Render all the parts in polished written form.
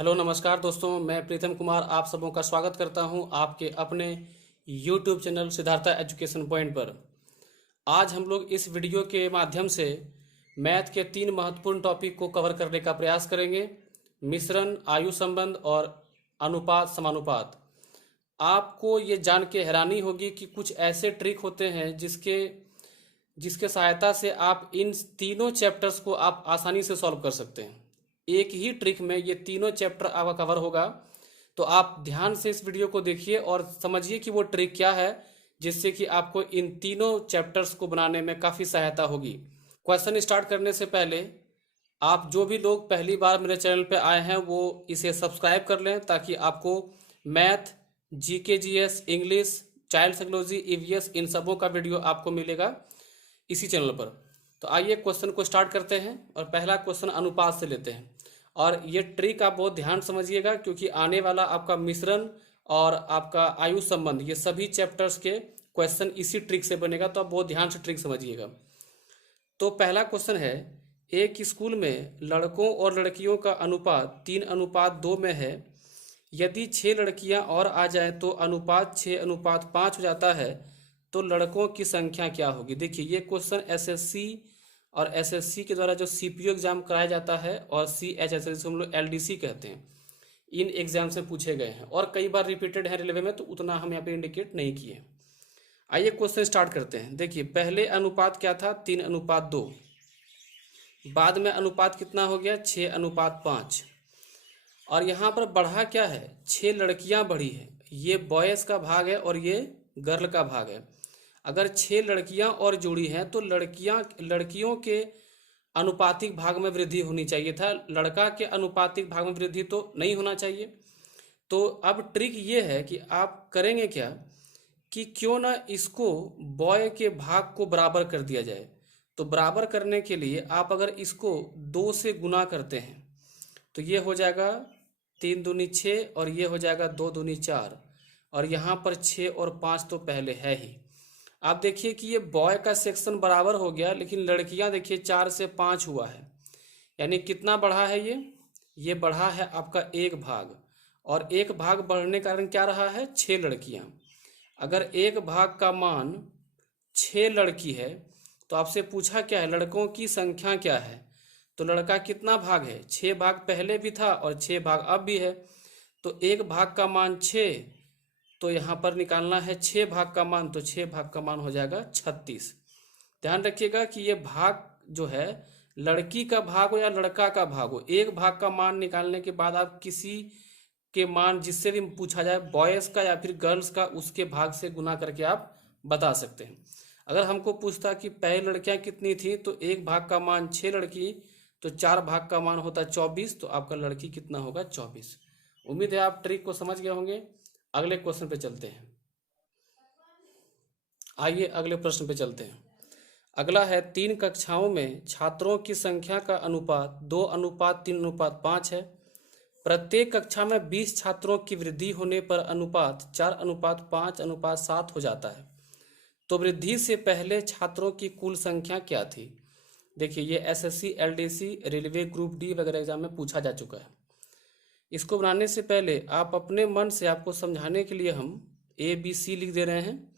Hello नमस्कार दोस्तों, मैं प्रीतम कुमार आप सबों का स्वागत करता हूं आपके अपने YouTube channel Siddhartha education point पर। आज हम लोग इस वीडियो के माध्यम से मैथ के 3 महत्वपूर्ण टॉपिक को कवर करने का प्रयास करेंगे। मिश्रण, आयु संबंध और अनुपात समानुपात। आपको ये जान के हैरानी होगी कि कुछ ऐसे ट्रिक होते हैं जिसके जिसके सहायता से आप इन तीनों चैप्टर्स को आप आसानी से सॉल्व कर सकते हैं। एक ही ट्रिक में ये तीनों चैप्टर आपका कवर होगा। तो आप ध्यान से इस वीडियो को देखिए और समझिए कि वो ट्रिक क्या है, जिससे कि आपको इन तीनों चैप्टर्स को बनाने में काफ़ी सहायता होगी। क्वेश्चन स्टार्ट करने से पहले आप जो भी लोग पहली बार मेरे चैनल पे आए हैं वो इसे सब्सक्राइब कर लें, ताकि आपको math, GK, GS, English, child psychology, EVS इन सबों का वीडियो आपको मिलेगा इसी चैनल पर। तो आइए क्वेश्चन को स्टार्ट करते हैं और पहला क्वेश्चन अनुपात से लेते हैं। और ये ट्रिक आप बहुत ध्यान समझिएगा, क्योंकि आने वाला आपका मिश्रण और आपका आयु संबंध ये सभी चैप्टर्स के क्वेश्चन इसी ट्रिक से बनेगा, तो आप बहुत ध्यान से ट्रिक समझिएगा। तो पहला क्वेश्चन है, एक स्कूल में लड़कों और लड़कियों का अनुपात 3:2 में है। यदि 6 लड़कियां और आ जाएं तो अनुपात 6:5 हो जाता है। तो लड़कों की संख्या क्या होगी? देखिए, ये क्वेश्चन एसएससी और एसएससी के द्वारा जो सीपीयू एग्जाम कराया जाता है और सीएचएसएल जिसे हम लोग एलडीसी कहते हैं, इन एग्जाम से पूछे गए हैं और कई बार रिपीटेड है रेलवे में, तो उतना हम यहाँ पे इंडिकेट नहीं किए। आइए क्वेश्चन स्टार्ट करते हैं। देखिए, पहले अनुपात क्या था? 3:2। बाद में अनुपात कितना हो गया? 6:5। और यहाँ पर बढ़ा क्या है? 6 लड़कियां बढ़ी है। ये बॉयज़ का भाग है और ये गर्ल का भाग है। अगर 6 लड़कियां और जुड़ी हैं तो लड़कियों के अनुपातिक भाग में वृद्धि होनी चाहिए था, लड़का के अनुपातिक भाग में वृद्धि तो नहीं होना चाहिए। तो अब ट्रिक ये है कि आप करेंगे क्या कि क्यों ना इसको बॉय के भाग को बराबर कर दिया जाए। तो बराबर करने के लिए आप अगर इसको 2 से गुना करते हैं तो ये हो जाएगा 3 दूनी 6 और ये हो जाएगा 2 दूनी 4। और यहाँ पर 6 और 5 तो पहले है ही। आप देखिए कि ये बॉय का सेक्शन बराबर हो गया, लेकिन लड़कियां देखिए 4 से 5 हुआ है। यानी कितना बढ़ा है ये बढ़ा है आपका 1 भाग। और 1 भाग बढ़ने का कारण क्या रहा है? 6 लड़कियां। अगर 1 भाग का मान 6 लड़की है तो आपसे पूछा क्या है? लड़कों की संख्या क्या है? तो लड़का कितना भाग है? 6 भाग पहले भी था और 6 भाग अब भी है। तो 1 भाग का मान 6, तो यहाँ पर निकालना है 6 भाग का मान, तो 6 भाग का मान हो जाएगा 36। ध्यान रखिएगा कि ये भाग जो है लड़की का भाग हो या लड़का का भाग हो, 1 भाग का मान निकालने के बाद आप किसी के मान जिससे भी पूछा जाए, बॉयज़ का या फिर गर्ल्स का, उसके भाग से गुना करके आप बता सकते हैं। अगर हमको पूछता कि पहले लड़कियां कितनी थी, तो 1 भाग का मान 6 लड़की, तो 4 भाग का मान होता 24, तो आपका लड़की कितना होगा? 24। उम्मीद है आप ट्रिक को समझ गए होंगे। अगले क्वेश्चन पे चलते हैं। आइए अगले प्रश्न पे चलते हैं। अगला है, 3 कक्षाओं में छात्रों की संख्या का अनुपात 2:3:5 है। प्रत्येक कक्षा में 20 छात्रों की वृद्धि होने पर अनुपात 4:5:7 हो जाता है। तो वृद्धि से पहले छात्रों की कुल संख्या क्या थी? देखिए, ये SSC, LDC, railway, group D वगैरह एग्जाम में पूछा जा चुका है। इसको बनाने से पहले आप अपने मन से, आपको समझाने के लिए हम ABC लिख दे रहे हैं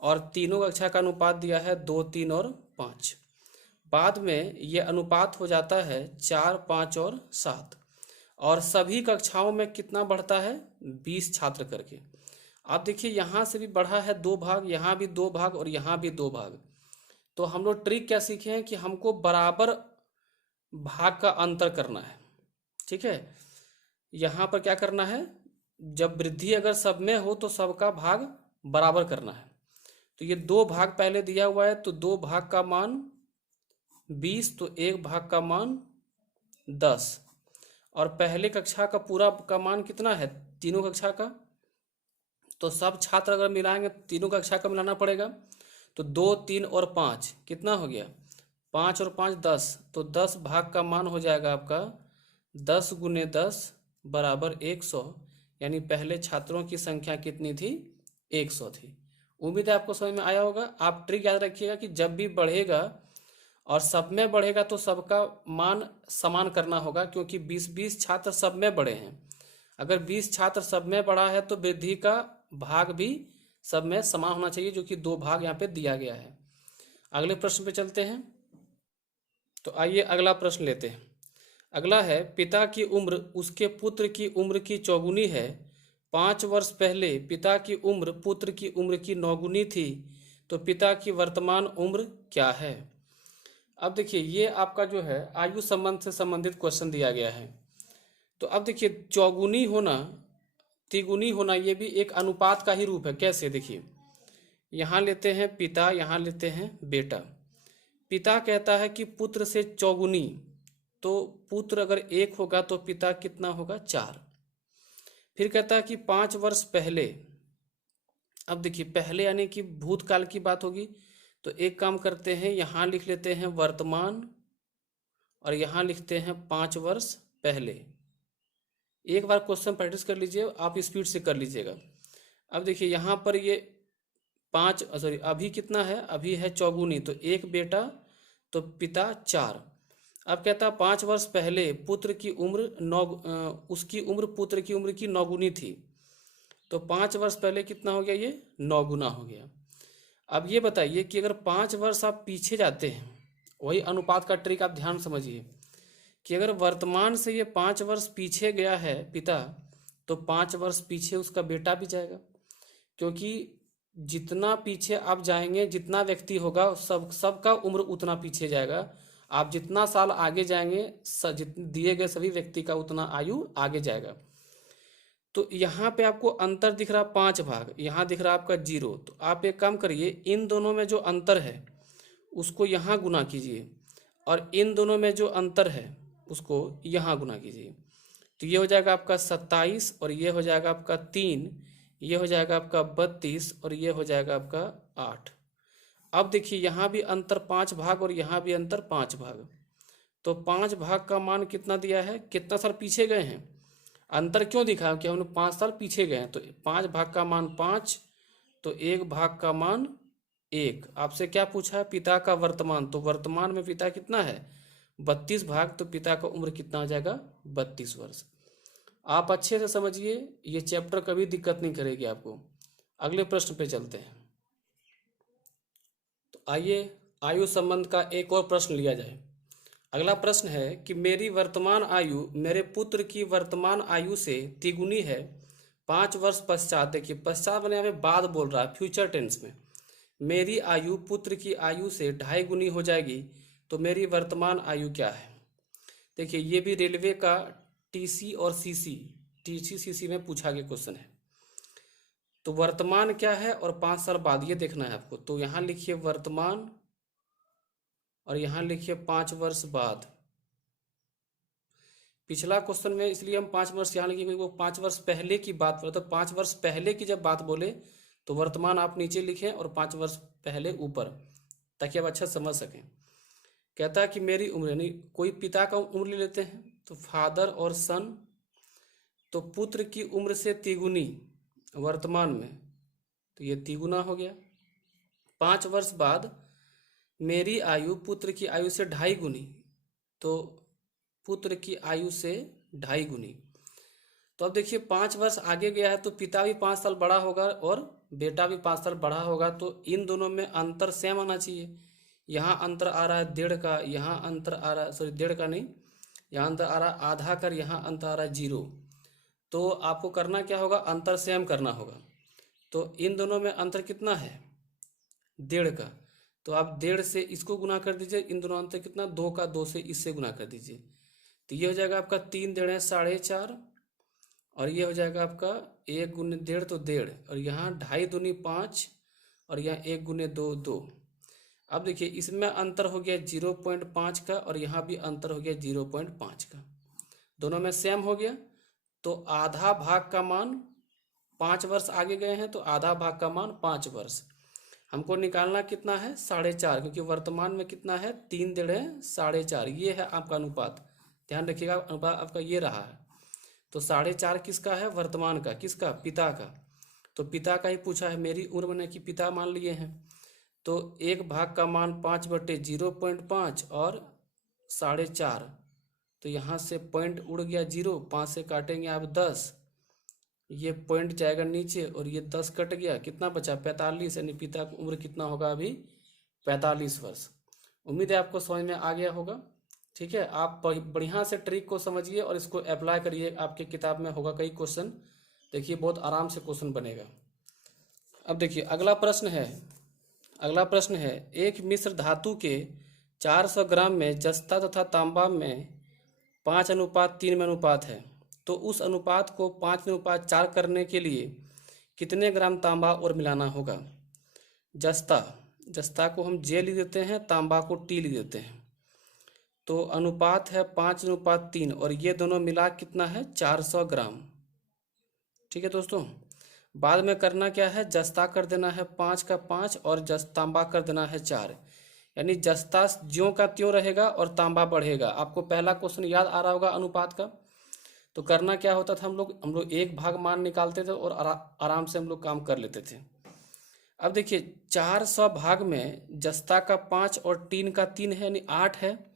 और तीनों कक्षा का अनुपात दिया है 2, 3 और 5। बाद में ये अनुपात हो जाता है 4, 5 और 7। और सभी कक्षाओं में कितना बढ़ता है? 20 छात्र करके। आप देखिए, यहाँ से भी बढ़ा है 2 भाग, यहाँ भी 2 भाग और यहाँ भी 2 भाग। तो हम लोग ट्रिक क्या सीखे हैं कि हमको बराबर भाग का अंतर करना है। ठीक है, यहाँ पर क्या करना है? जब वृद्धि अगर सब में हो तो सबका भाग बराबर करना है। तो ये 2 भाग पहले दिया हुआ है, तो 2 भाग का मान 20, तो 1 भाग का मान 10। और पहले कक्षा का पूरा का मान कितना है? तीनों कक्षा का। तो सब छात्र अगर मिलाएंगे, तीनों कक्षा का मिलाना पड़ेगा। तो 2, 3 और 5 कितना हो गया? 5 और 5 10। तो 10 भाग का मान हो जाएगा आपका 10 गुने 10 बराबर 100। यानी पहले छात्रों की संख्या कितनी थी? 100 थी। उम्मीद है आपको समझ में आया होगा। आप ट्रिक याद रखिएगा कि जब भी बढ़ेगा और सब में बढ़ेगा तो सबका मान समान करना होगा, क्योंकि 20-20 छात्र सब में बढ़े हैं अगर 20 छात्र सब में बड़ा है तो वृद्धि का भाग भी सब में समान होना चाहिए, जो कि 2 भाग यहाँ पे दिया गया है। अगले प्रश्न पे चलते हैं। तो आइए अगला प्रश्न लेते हैं। अगला है, पिता की उम्र उसके पुत्र की उम्र की चौगुनी है। 5 वर्ष पहले पिता की उम्र पुत्र की उम्र की 9 गुनी थी, तो पिता की वर्तमान उम्र क्या है? अब देखिए, ये आपका जो है आयु संबंध से संबंधित क्वेश्चन दिया गया है। तो अब देखिए, चौगुनी होना, तिगुनी होना, ये भी एक अनुपात का ही रूप है। कैसे? देखिए, यहाँ लेते हैं पिता, यहाँ लेते हैं बेटा। पिता कहता है कि पुत्र से चौगुनी, तो पुत्र अगर 1 होगा तो पिता कितना होगा? 4। फिर कहता है कि 5 वर्ष पहले। अब देखिए, पहले यानी कि भूतकाल की बात होगी, तो एक काम करते हैं, यहाँ लिख लेते हैं वर्तमान और यहाँ लिखते हैं 5 वर्ष पहले। एक बार क्वेश्चन प्रैक्टिस कर लीजिए, आप स्पीड से कर लीजिएगा। अब देखिए, यहाँ पर ये 5, सॉरी, अभी कितना है? अभी है चौगुनी, तो 1 बेटा, तो पिता 4। अब कहता है 5 वर्ष पहले पुत्र की उम्र 9, उसकी उम्र पुत्र की उम्र की 9 गुनी थी, तो 5 वर्ष पहले कितना हो गया? ये 9 गुना हो गया। अब ये बताइए कि अगर 5 वर्ष आप पीछे जाते हैं, वही अनुपात का ट्रिक आप ध्यान समझिए कि अगर वर्तमान से ये 5 वर्ष पीछे गया है पिता, तो 5 वर्ष पीछे उसका बेटा भी जाएगा, क्योंकि जितना पीछे आप जाएंगे, जितना व्यक्ति होगा, सबका उम्र उतना पीछे जाएगा। आप जितना साल आगे जाएंगे, दिए गए सभी व्यक्ति का उतना आयु आगे जाएगा। तो यहाँ पे आपको अंतर दिख रहा 5 भाग, यहाँ दिख रहा आपका 0। तो आप एक काम करिए, इन दोनों में जो अंतर है उसको यहाँ गुना कीजिए, और इन दोनों में जो अंतर है उसको यहाँ गुना कीजिए। तो ये हो जाएगा आपका 27, और ये हो जाएगा आपका 3, ये हो जाएगा आपका 32, और ये हो जाएगा आपका 8। अब देखिए, यहाँ भी अंतर 5 भाग और यहाँ भी अंतर 5 भाग। तो 5 भाग का मान कितना दिया है? कितना साल पीछे गए हैं? अंतर क्यों दिखा? कि हमने 5 साल पीछे गए हैं, तो 5 भाग का मान 5, तो 1 भाग का मान 1। आपसे क्या पूछा है? पिता का वर्तमान। तो वर्तमान में पिता कितना है? 32 भाग, तो पिता का उम्र कितना आ जाएगा? 32 वर्ष। आप अच्छे से समझिए, ये चैप्टर कभी दिक्कत नहीं करेगी आपको। अगले प्रश्न पे चलते हैं। तो आइए आयु संबंध का एक और प्रश्न लिया जाए। अगला प्रश्न है कि मेरी वर्तमान आयु मेरे पुत्र की वर्तमान आयु से तिगुनी है 5 वर्ष पश्चात। देखिए, पश्चात बने हमें बाद बोल रहा है, फ्यूचर टेंस में। मेरी आयु पुत्र की आयु से 2.5 गुनी हो जाएगी, तो मेरी वर्तमान आयु क्या है? देखिए, ये भी रेलवे का टीसी और सीसी, टीसी सीसी में पूछा गया क्वेश्चन है। तो वर्तमान क्या है और 5 साल बाद, ये देखना है आपको। तो यहाँ लिखिए वर्तमान और यहाँ लिखिए 5 वर्ष बाद। पिछला क्वेश्चन में इसलिए हम 5 वर्ष यहाँ लिखेंगे, वो 5 वर्ष पहले की बात बोले, तो 5 वर्ष पहले की जब बात बोले तो वर्तमान आप नीचे लिखें और 5 वर्ष पहले ऊपर, ताकि आप अच्छा समझ सकें। कहता है कि मेरी उम्र, यानी कोई पिता का उम्र ले लेते हैं, तो फादर और सन। तो पुत्र की उम्र से तिगुनी वर्तमान में, तो ये तिगुना हो गया। 5 वर्ष बाद मेरी आयु पुत्र की आयु से 2.5 गुनी, तो पुत्र की आयु से 2.5 गुनी। तो अब देखिए, 5 वर्ष आगे गया है, तो पिता भी 5 साल बड़ा होगा और बेटा भी 5 साल बड़ा होगा, तो इन दोनों में अंतर सेम आना चाहिए। यहाँ अंतर आ रहा है 1.5 का, यहाँ अंतर आ रहा है, सॉरी 1.5 का नहीं, यहाँ अंतर आ रहा है आधा का, यहाँ अंतर आ रहा है 0। तो आपको करना क्या होगा? अंतर सेम करना होगा। तो इन दोनों में अंतर कितना है? 1.5 का। तो आप 1.5 से इसको गुना कर दीजिए, इन दोनों अंतर कितना? 2 का, 2 से इससे गुना कर दीजिए, तो ये हो जाएगा आपका 3 1.5 4.5, और ये हो जाएगा आपका 1 गुने 1.5 तो 1.5, और यहाँ 2.5 दूनी 5, और यहाँ 1 गुने 2 2। अब देखिए, इसमें अंतर हो गया 0.5 का, और यहाँ भी अंतर हो गया 0.5 का, दोनों में सेम हो गया। तो आधा भाग का मान 5 वर्ष आगे गए हैं, तो आधा भाग का मान 5 वर्ष। हमको निकालना कितना है? 4.5, क्योंकि वर्तमान में कितना है? 3 1.5 4.5, ये है आपका अनुपात। ध्यान रखिएगा, अनुपात आपका ये रहा है। तो 4.5 किसका है? वर्तमान का। किसका? पिता का। तो पिता का ही पूछा है, मेरी उम्र मैंने कि पिता मान लिए हैं, तो 1 भाग का मान 5/0.5 और 4.5, तो यहाँ से पॉइंट उड़ गया 0, 5 से काटेंगे आप 10, ये पॉइंट जाएगा नीचे और ये 10 कट गया, कितना बचा 45, यानी पिता की उम्र कितना होगा अभी 45 वर्ष। उम्मीद है आपको समझ में आ गया होगा। ठीक है, आप बढ़िया से ट्रिक को समझिए और इसको अप्लाई करिए। आपके किताब में होगा कई क्वेश्चन, देखिए बहुत आराम से क्वेश्चन बनेगा। अब देखिए अगला प्रश्न है, एक मिश्र धातु के 400 ग्राम में जस्ता तथा तांबा में 5:3 में अनुपात है, तो उस अनुपात को 5:4 करने के लिए कितने ग्राम तांबा और मिलाना होगा। जस्ता को हम जे लिख देते हैं, तांबा को टी लिख देते हैं। तो अनुपात है 5:3 और ये दोनों मिला कितना है 400 ग्राम। ठीक है दोस्तों, बाद में करना क्या है, जस्ता कर देना है 5 का 5 और तांबा कर देना है 4, यानी जस्ता ज्यों का त्यों रहेगा और तांबा बढ़ेगा। आपको पहला क्वेश्चन याद आ रहा होगा अनुपात का। तो करना क्या होता था, हम लोग एक भाग मान निकालते थे और आराम से हम लोग काम कर लेते थे। अब देखिए 400 भाग में जस्ता का 5 और टीन का 3 है, यानी 8 है।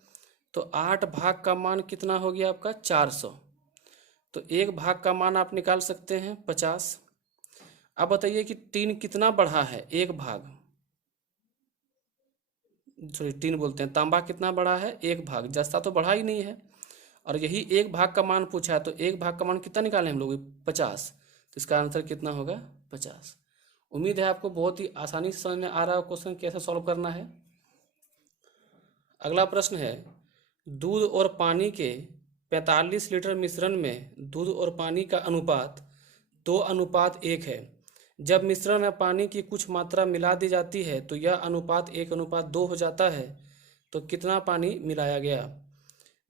तो 8 भाग का मान कितना हो गया आपका 400। तो एक भाग का मान आप निकाल सकते हैं 50। अब बताइए कि टीन कितना बढ़ा है, एक भाग, सॉरी टीन बोलते हैं, तांबा कितना बढ़ा है, एक भाग। जस्ता तो बढ़ा ही नहीं है और यही एक भाग का मान पूछा है, तो एक भाग का मान कितना निकाले हम लोग 50। तो इसका आंसर कितना होगा 50। उम्मीद है आपको बहुत ही आसानी से समझ में आ रहा है क्वेश्चन कैसे सॉल्व करना है। अगला प्रश्न है, दूध और पानी के 45 लीटर मिश्रण में दूध और पानी का अनुपात 2:1 है। जब मिश्रण में पानी की कुछ मात्रा मिला दी जाती है तो यह अनुपात 1:2 हो जाता है, तो कितना पानी मिलाया गया।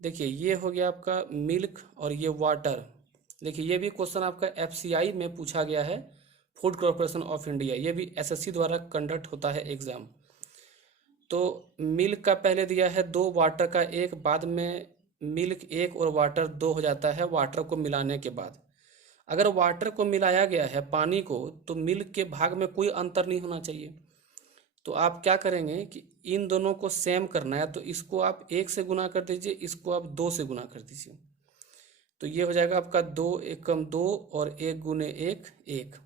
देखिए ये हो गया आपका मिल्क और ये वाटर। देखिए ये भी क्वेश्चन आपका FCI में पूछा गया है, फूड कॉर्पोरेशन ऑफ इंडिया, ये भी SSC द्वारा कंडक्ट होता है एग्जाम। तो मिल्क का पहले दिया है 2, वाटर का 1, बाद में मिल्क 1 और वाटर 2 हो जाता है वाटर को मिलाने के बाद। अगर वाटर को मिलाया गया है पानी को, तो मिल्क के भाग में कोई अंतर नहीं होना चाहिए। तो आप क्या करेंगे कि इन दोनों को सेम करना है, तो इसको आप 1 से गुना कर दीजिए, इसको आप 2 से गुना कर दीजिए। तो ये हो जाएगा आपका 2 एकम 2 और 1 गुने 1 1,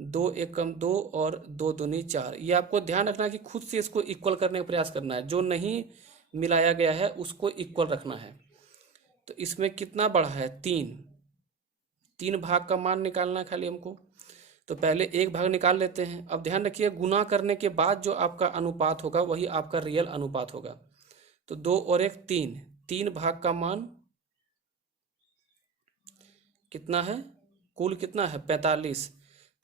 2 एकम 2 और 2 दूनी 4। ये आपको ध्यान रखना है कि खुद से इसको इक्वल करने का प्रयास करना है, जो नहीं मिलाया गया है उसको इक्वल रखना है। तो इसमें कितना बढ़ा है 3 भाग का मान निकालना है खाली हमको। तो पहले एक भाग निकाल लेते हैं। अब ध्यान रखिए गुना करने के बाद जो आपका अनुपात होगा वही आपका रियल अनुपात होगा। तो 2 और 1 3 भाग का मान कितना है, कुल कितना है 45।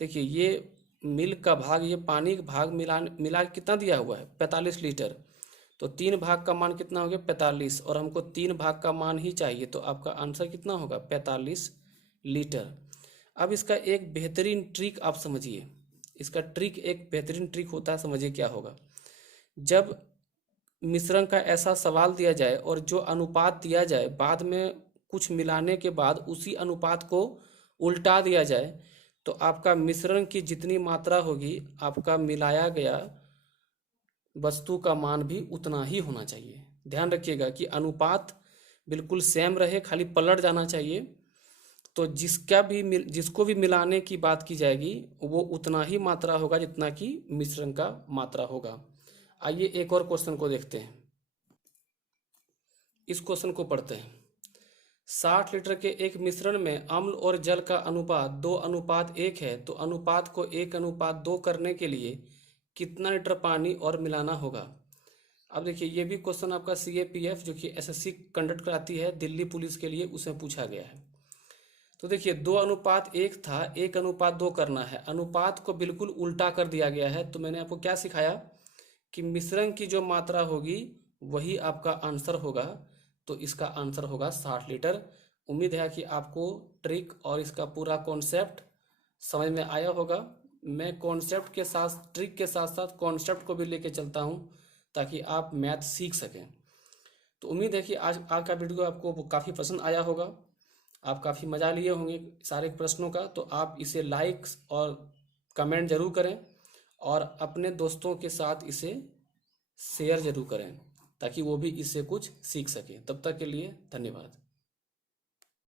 देखिए ये मिल्क का भाग, ये पानी का भाग मिला कितना दिया हुआ है 45 लीटर। तो 3 भाग का मान कितना हो गया 45 और हमको 3 भाग का मान ही चाहिए, तो आपका आंसर कितना होगा 45 लीटर। अब इसका एक बेहतरीन ट्रिक आप समझिए, इसका ट्रिक एक बेहतरीन ट्रिक होता है, समझिए क्या होगा। जब मिश्रण का ऐसा सवाल दिया जाए और जो अनुपात दिया जाए बाद में कुछ मिलाने के बाद उसी अनुपात को उल्टा दिया जाए, तो आपका मिश्रण की जितनी मात्रा होगी आपका मिलाया गया वस्तु का मान भी उतना ही होना चाहिए। ध्यान रखिएगा कि अनुपात बिल्कुल सेम रहे, खाली पलट जाना चाहिए। तो जिसको भी मिलाने की बात की जाएगी वो उतना ही मात्रा होगा जितना कि मिश्रण का मात्रा होगा। आइए एक और क्वेश्चन को देखते हैं। इस क्वेश्चन को पढ़ते हैं। 60 लीटर के एक मिश्रण में अम्ल और जल का अनुपात 2:1 है, तो अनुपात को 1:2 करने के लिए कितना लीटर पानी और मिलाना होगा। अब देखिए ये भी क्वेश्चन आपका CAPF जो कि SSC कंडक्ट कराती है दिल्ली पुलिस के लिए, उसमें पूछा गया है। तो देखिए 2:1 था, 1:2 करना है, अनुपात को बिल्कुल उल्टा कर दिया गया है। तो मैंने आपको क्या सिखाया कि मिश्रण की जो मात्रा होगी वही आपका आंसर होगा। तो इसका आंसर होगा 60 लीटर। उम्मीद है कि आपको ट्रिक और इसका पूरा कॉन्सेप्ट समझ में आया होगा। मैं कॉन्सेप्ट के साथ ट्रिक के साथ साथ कॉन्सेप्ट को भी लेके चलता हूँ ताकि आप मैथ सीख सकें। तो उम्मीद है कि आज का वीडियो आपको काफ़ी पसंद आया होगा, आप काफ़ी मज़ा लिए होंगे सारे प्रश्नों का। तो आप इसे लाइक और कमेंट जरूर करें और अपने दोस्तों के साथ इसे शेयर जरूर करें ताकि वो भी इससे कुछ सीख सकें। तब तक के लिए धन्यवाद।